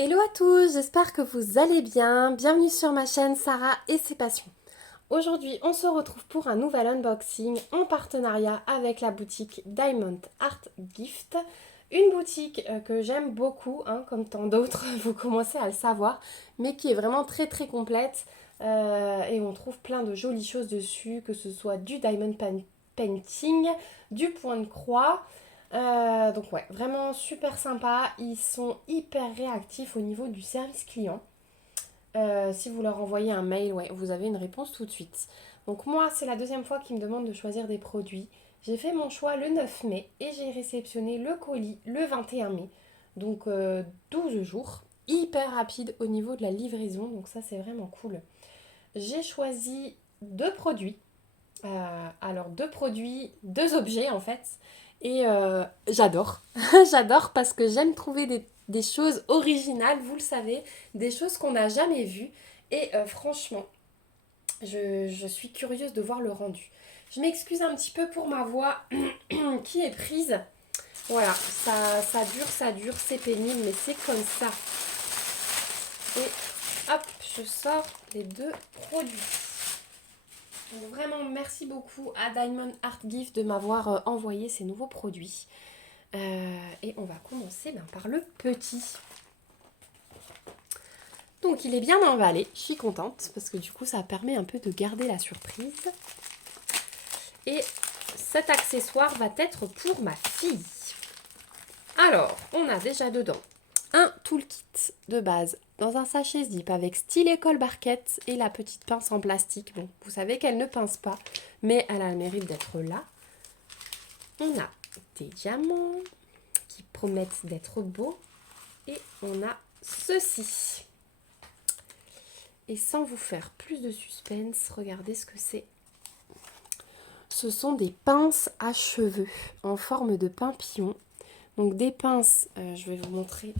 Hello à tous, j'espère que vous allez bien. Bienvenue sur ma chaîne Sarah et ses passions. Aujourd'hui, on se retrouve pour un nouvel unboxing en partenariat avec la boutique Diamond Art Gift. Une boutique que j'aime beaucoup, comme tant d'autres, vous commencez à le savoir, mais qui est vraiment très complète. Et on trouve plein de jolies choses dessus, que ce soit du diamond painting, du point de croix. Donc ouais, vraiment super sympa. Ils sont hyper réactifs au niveau du service client. Si vous leur envoyez un mail, ouais, vous avez une réponse tout de suite. Donc moi, c'est la deuxième fois qu'ils me demandent de choisir des produits. J'ai fait mon choix le 9 mai et j'ai réceptionné le colis le 21 mai. Donc 12 jours. Hyper rapide au niveau de la livraison. Donc ça, c'est vraiment cool. J'ai choisi deux produits. Alors deux produits, deux objets en fait. Et j'adore. J'adore parce que j'aime trouver des choses originales, vous le savez, des choses qu'on n'a jamais vues. Et franchement, je suis curieuse de voir le rendu. Je m'excuse un petit peu pour ma voix qui est prise. Voilà, ça dure, c'est pénible, mais c'est comme ça. Et hop, je sors les deux produits. Donc vraiment, merci beaucoup à Diamond Art Gift de m'avoir envoyé ces nouveaux produits. Et on va commencer par le petit. Donc il est bien emballé, je suis contente parce que du coup ça permet un peu de garder la surprise. Et cet accessoire va être pour ma fille. Alors, on a déjà dedans un toolkit de base dans un sachet zip avec stylet colle barquette et la petite pince en plastique. Bon, vous savez qu'elle ne pince pas, mais elle a le mérite d'être là. On a des diamants qui promettent d'être beaux et on a ceci. Et sans vous faire plus de suspense, regardez ce que c'est. Ce sont des pinces à cheveux en forme de papillon. Donc des pinces, je vais vous montrer.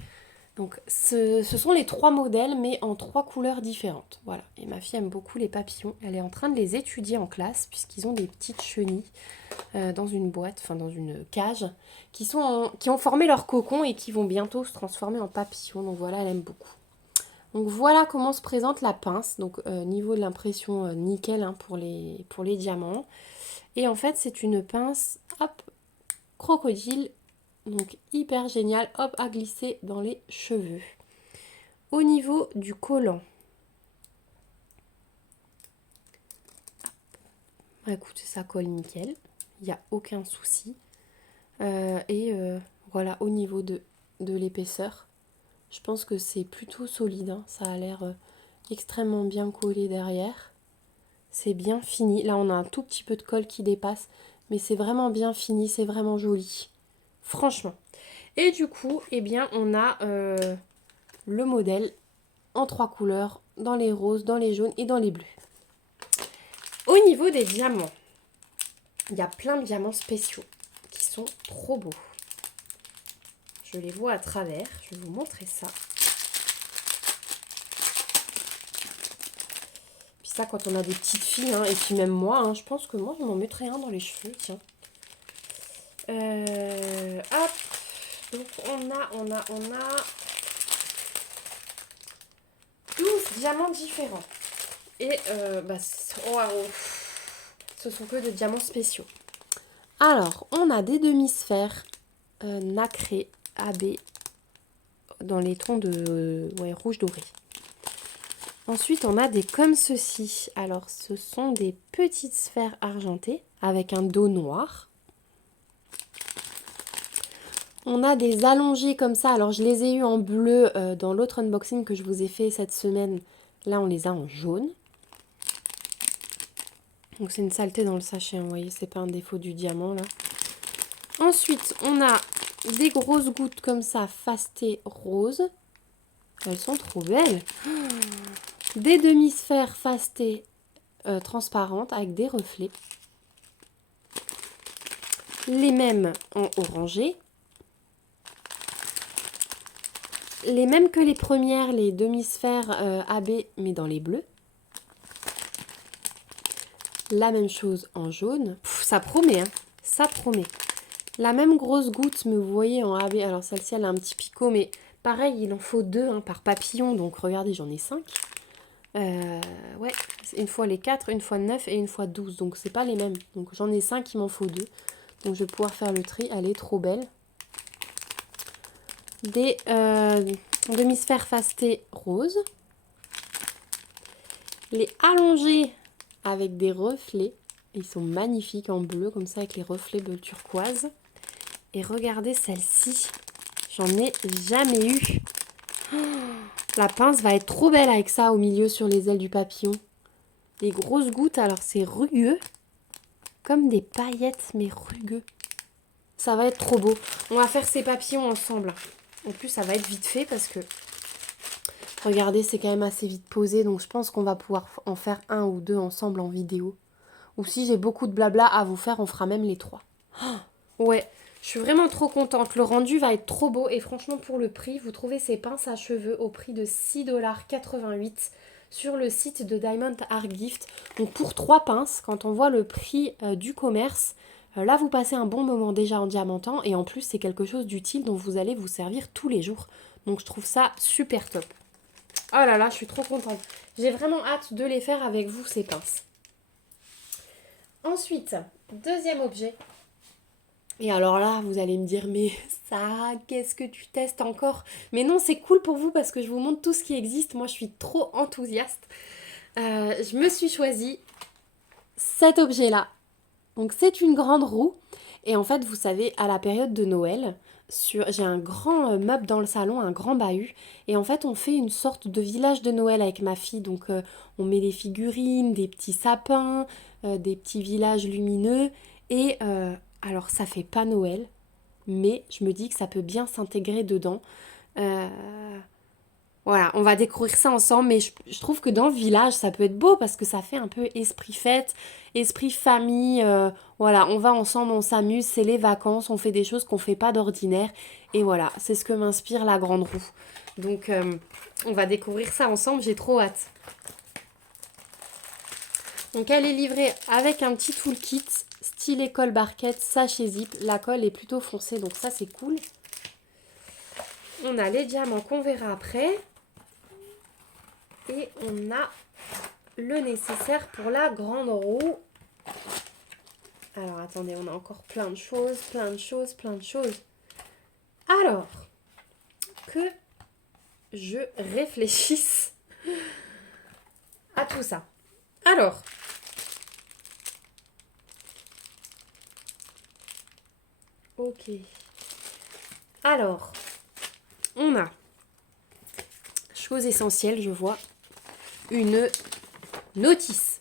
Donc ce sont les trois modèles mais en trois couleurs différentes. Voilà. Et ma fille aime beaucoup les papillons. Elle est en train de les étudier en classe puisqu'ils ont des petites chenilles dans une boîte, enfin dans une cage, qui ont formé leur cocon et qui vont bientôt se transformer en papillons. Donc voilà, elle aime beaucoup. Donc voilà comment se présente la pince. Donc niveau de l'impression nickel pour les diamants. Et en fait c'est une pince hop crocodile. Donc hyper génial, hop à glisser dans les cheveux. Au niveau du collant. Bah, écoutez, ça colle nickel. Il n'y a aucun souci. Voilà, au niveau de l'épaisseur. Je pense que c'est plutôt solide. Ça a l'air extrêmement bien collé derrière. C'est bien fini. Là, on a un tout petit peu de colle qui dépasse. Mais c'est vraiment bien fini. C'est vraiment joli. Franchement. Et du coup, eh bien, on a le modèle en trois couleurs. Dans les roses, dans les jaunes et dans les bleus. Au niveau des diamants, il y a plein de diamants spéciaux qui sont trop beaux. Je les vois à travers. Je vais vous montrer ça. Puis ça, quand on a des petites filles, et puis même moi, je pense que moi, je m'en mettrais un dans les cheveux, tiens. Hop. Donc, on a 12 diamants différents. Et, ce sont que de diamants spéciaux. Alors, on a des demi-sphères nacrées AB dans les tons de rouge doré. Ensuite, on a des comme ceci. Alors, ce sont des petites sphères argentées avec un dos noir. On a des allongés comme ça. Alors, je les ai eu en bleu dans l'autre unboxing que je vous ai fait cette semaine. Là, on les a en jaune. Donc, c'est une saleté dans le sachet. Vous voyez, c'est pas un défaut du diamant, là. Ensuite, on a des grosses gouttes comme ça, fastées roses. Elles sont trop belles. Des demi-sphères fastées transparentes avec des reflets. Les mêmes en orangé. Les mêmes que les premières, les demi-sphères AB, mais dans les bleus. La même chose en jaune. Ça promet, ça promet. La même grosse goutte, mais vous voyez en AB. Alors celle-ci, elle a un petit picot, mais Pareil, il en faut 2 hein, par papillon, donc regardez, j'en ai 5. Ouais, une fois les 4, une fois 9 et une fois 12, donc c'est pas les mêmes. Donc j'en ai 5, il m'en faut 2. Donc je vais pouvoir faire le tri, elle est trop belle. Des demi-sphères fastées roses. Les allongés avec des reflets. Ils sont magnifiques en bleu, comme ça, avec les reflets bleu turquoise. Et regardez celle-ci. J'en ai jamais eu. Oh, la pince va être trop belle avec ça au milieu sur les ailes du papillon. Les grosses gouttes, alors c'est rugueux. Comme des paillettes, mais rugueux. Ça va être trop beau. On va faire ces papillons ensemble. En plus, ça va être vite fait parce que... Regardez, c'est quand même assez vite posé. Donc, je pense qu'on va pouvoir en faire 1 ou 2 ensemble en vidéo. Ou si j'ai beaucoup de blabla à vous faire, on fera même les 3. Oh, ouais, je suis vraiment trop contente. Le rendu va être trop beau. Et franchement, pour le prix, vous trouvez ces pinces à cheveux au prix de 6,88 $ sur le site de Diamond Art Gift. Donc, pour 3 pinces, quand on voit le prix du commerce... Là, vous passez un bon moment déjà en diamantant et en plus, c'est quelque chose d'utile dont vous allez vous servir tous les jours. Donc, je trouve ça super top. Oh là là, je suis trop contente. J'ai vraiment hâte de les faire avec vous, ces pinces. Ensuite, deuxième objet. Et alors là, vous allez me dire, mais Sarah, qu'est-ce que tu testes encore? Mais non, c'est cool pour vous parce que je vous montre tout ce qui existe. Moi, je suis trop enthousiaste. Je me suis choisi cet objet-là. Donc c'est une grande roue et en fait vous savez à la période de Noël, j'ai un grand meuble dans le salon, un grand bahut et en fait on fait une sorte de village de Noël avec ma fille. Donc on met des figurines, des petits sapins, des petits villages lumineux et alors ça fait pas Noël mais je me dis que ça peut bien s'intégrer dedans. Euh, voilà, on va découvrir ça ensemble, mais je trouve que dans le village, ça peut être beau parce que ça fait un peu esprit fête, esprit famille. Voilà, on va ensemble, on s'amuse, c'est les vacances, on fait des choses qu'on fait pas d'ordinaire. Et voilà, c'est ce que m'inspire la grande roue. Donc, on va découvrir ça ensemble, j'ai trop hâte. Donc, elle est livrée avec un petit toolkit, stylet colle barquette, sachet zip. La colle est plutôt foncée, donc ça, c'est cool. On a les diamants qu'on verra après. Et on a le nécessaire pour la grande roue. Alors, attendez, on a encore plein de choses, plein de choses, plein de choses. Alors, que je réfléchisse à tout ça. Alors, ok. Alors, on a, chose essentielle, je vois, une notice.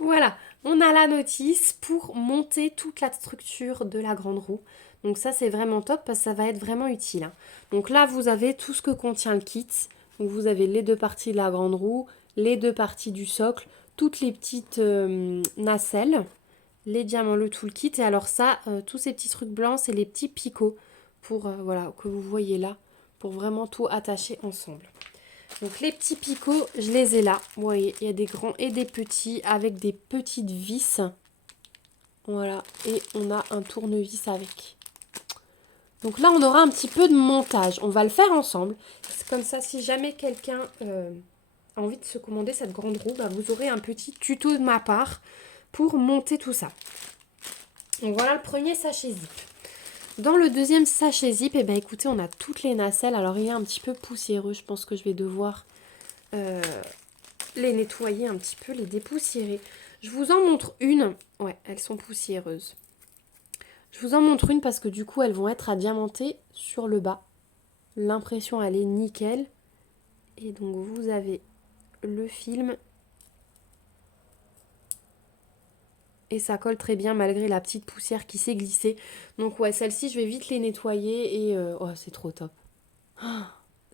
Voilà, on a la notice pour monter toute la structure de la grande roue. Donc ça, c'est vraiment top parce que ça va être vraiment utile, hein. Donc là, vous avez tout ce que contient le kit. Donc vous avez les 2 parties de la grande roue, les 2 parties du socle, toutes les petites nacelles, les diamants, le toolkit. Et alors ça, tous ces petits trucs blancs, c'est les petits picots pour, voilà, que vous voyez là, pour vraiment tout attacher ensemble. Donc les petits picots, je les ai là. Vous voyez, il y a des grands et des petits avec des petites vis. Voilà, et on a un tournevis avec. Donc là, on aura un petit peu de montage. On va le faire ensemble. C'est comme ça, si jamais quelqu'un a envie de se commander cette grande roue, bah, vous aurez un petit tuto de ma part pour monter tout ça. Donc voilà le premier sachet zip. Dans le deuxième sachet zip, eh ben, écoutez, on a toutes les nacelles. Alors, il est un petit peu poussiéreux. Je pense que je vais devoir les nettoyer un petit peu, les dépoussiérer. Je vous en montre une. Ouais, elles sont poussiéreuses. Je vous en montre une parce que du coup, elles vont être à diamanter sur le bas. L'impression, elle est nickel. Et donc, vous avez le film. Et ça colle très bien malgré la petite poussière qui s'est glissée. Donc ouais, celle-ci, je vais vite les nettoyer et oh, c'est trop top. Oh,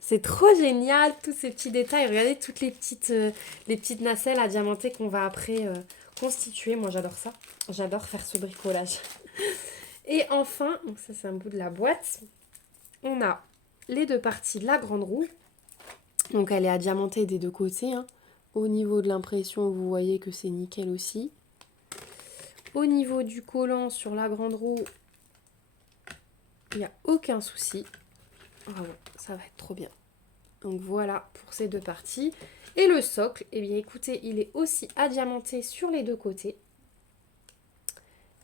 c'est trop génial, tous ces petits détails. Regardez toutes les petites nacelles à diamanter qu'on va après constituer. Moi, j'adore ça. J'adore faire ce bricolage. Et enfin, donc ça c'est un bout de la boîte, on a les 2 parties de la grande roue. Donc elle est à diamanter des 2 côtés, hein. Au niveau de l'impression, vous voyez que c'est nickel aussi. Au niveau du collant sur la grande roue, il n'y a aucun souci. Vraiment, ça va être trop bien. Donc voilà pour ces deux parties. Et le socle, eh bien écoutez, il est aussi adiamanté sur les deux côtés.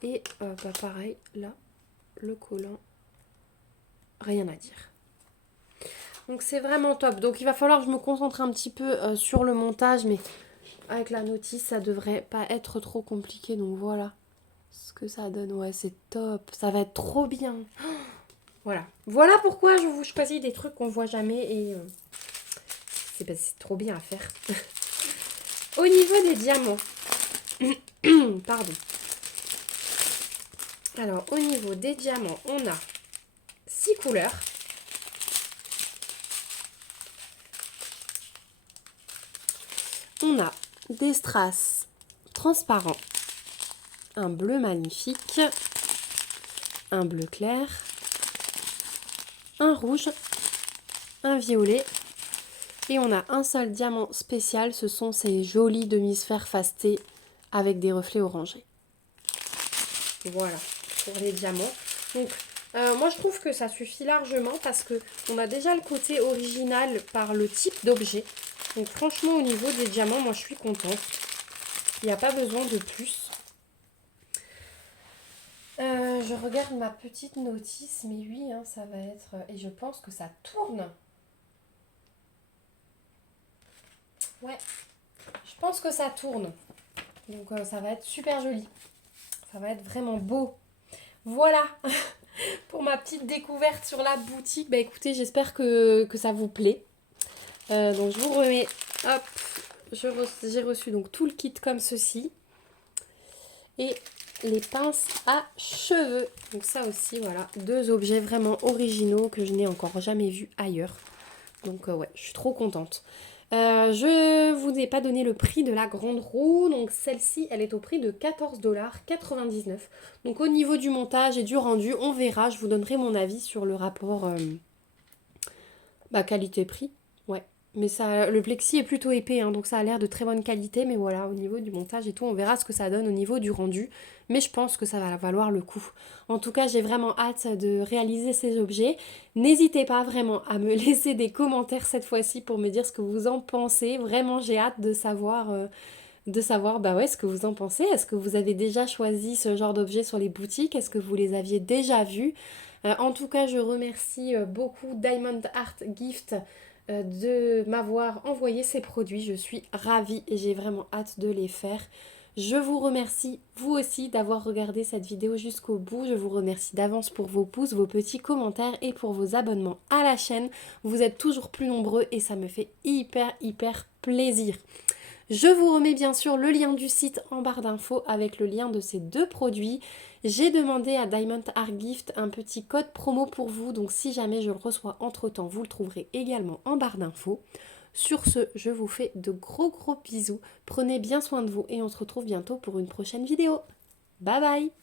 Et pareil, là, le collant, rien à dire. Donc c'est vraiment top. Donc il va falloir que je me concentre un petit peu sur le montage, mais avec la notice, ça devrait pas être trop compliqué. Donc voilà ce que ça donne. Ouais, c'est top. Ça va être trop bien. Voilà. Voilà pourquoi je vous choisis des trucs qu'on voit jamais et c'est trop bien à faire. Au niveau des diamants, pardon. Alors, au niveau des diamants, on a 6 couleurs. On a des strass transparents, un bleu magnifique, un bleu clair, un rouge, un violet et on a un seul diamant spécial, ce sont ces jolis demi-sphères fastés avec des reflets orangés. Voilà pour les diamants. Donc moi je trouve que ça suffit largement parce que on a déjà le côté original par le type d'objet. Donc franchement au niveau des diamants, moi je suis contente. Il n'y a pas besoin de plus. Je regarde ma petite notice, mais oui, hein, ça va être... Et je pense que ça tourne. Ouais, je pense que ça tourne. Donc ça va être super joli. Ça va être vraiment beau. Voilà pour ma petite découverte sur la boutique. Bah écoutez, j'espère que ça vous plaît. Donc je vous remets... Hop, j'ai reçu donc tout le kit comme ceci. Et les pinces à cheveux. Donc ça aussi, voilà, deux objets vraiment originaux que je n'ai encore jamais vus ailleurs. Donc ouais, je suis trop contente. Je vous ai pas donné le prix de la grande roue. Donc celle-ci, elle est au prix de 14,99 $. Donc au niveau du montage et du rendu, on verra. Je vous donnerai mon avis sur le rapport qualité-prix. Ouais. Mais ça, le plexi est plutôt épais, hein, donc ça a l'air de très bonne qualité. Mais voilà, au niveau du montage et tout, on verra ce que ça donne au niveau du rendu. Mais je pense que ça va valoir le coup. En tout cas, j'ai vraiment hâte de réaliser ces objets. N'hésitez pas vraiment à me laisser des commentaires cette fois-ci pour me dire ce que vous en pensez. Vraiment, j'ai hâte de savoir bah ouais, ce que vous en pensez. Est-ce que vous avez déjà choisi ce genre d'objets sur les boutiques? Est-ce que vous les aviez déjà vus? En tout cas, je remercie beaucoup Diamond Art Gift de m'avoir envoyé ces produits. Je suis ravie et j'ai vraiment hâte de les faire. Je vous remercie, vous aussi, d'avoir regardé cette vidéo jusqu'au bout. Je vous remercie d'avance pour vos pouces, vos petits commentaires et pour vos abonnements à la chaîne. Vous êtes toujours plus nombreux et ça me fait hyper plaisir. Je vous remets bien sûr le lien du site en barre d'infos avec le lien de ces deux produits. J'ai demandé à Diamond Art Gift un petit code promo pour vous, donc si jamais je le reçois entre temps, vous le trouverez également en barre d'infos. Sur ce, je vous fais de gros bisous, prenez bien soin de vous et on se retrouve bientôt pour une prochaine vidéo. Bye bye!